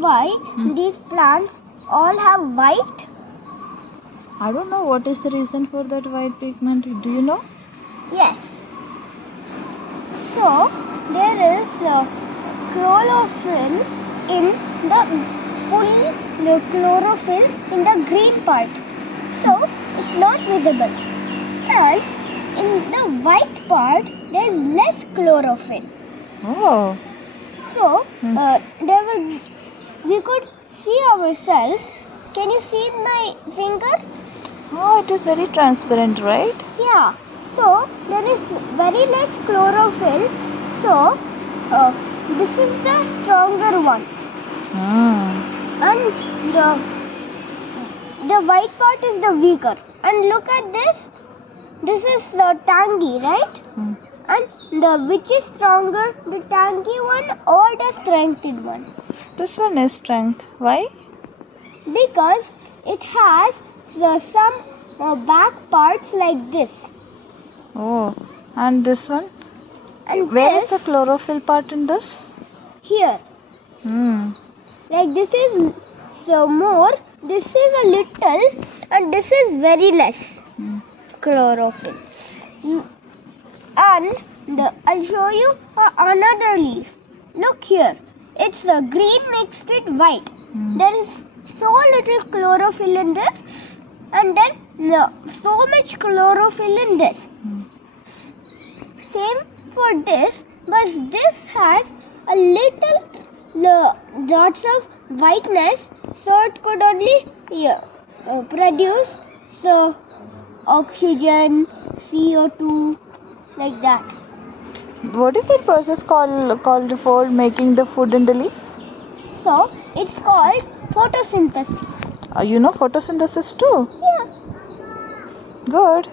why these plants all have white? I don't know what is the reason for that white pigment. Do you know? Yes. So there is chlorophyll in the chlorophyll in the green part. So it's not visible. And in the white part there is less chlorophyll. Oh. So we could see ourselves. Can you see my finger? Oh, it is very transparent, right? Yeah. So there is very less chlorophyll. So this is the stronger one. And the white part is the weaker. And look at this. This is the tangy, right? And which is stronger, the tangy one or the strengthened one? This one is strength. Why? Because it has some back parts like this. Oh, and this one? And where this, is the chlorophyll part in this? Here. Like this is more, this is a little, and this is very less chlorophyll. And I'll show you another leaf. Look here. It's the green mixed with white. There is so little chlorophyll in this, and then so much chlorophyll in this. Same for this, but this has a little dots of whiteness, so it could only produce the oxygen, CO2, like that. What is that process called for making the food in the leaf? So it's called photosynthesis. You know photosynthesis too? Yeah. Good.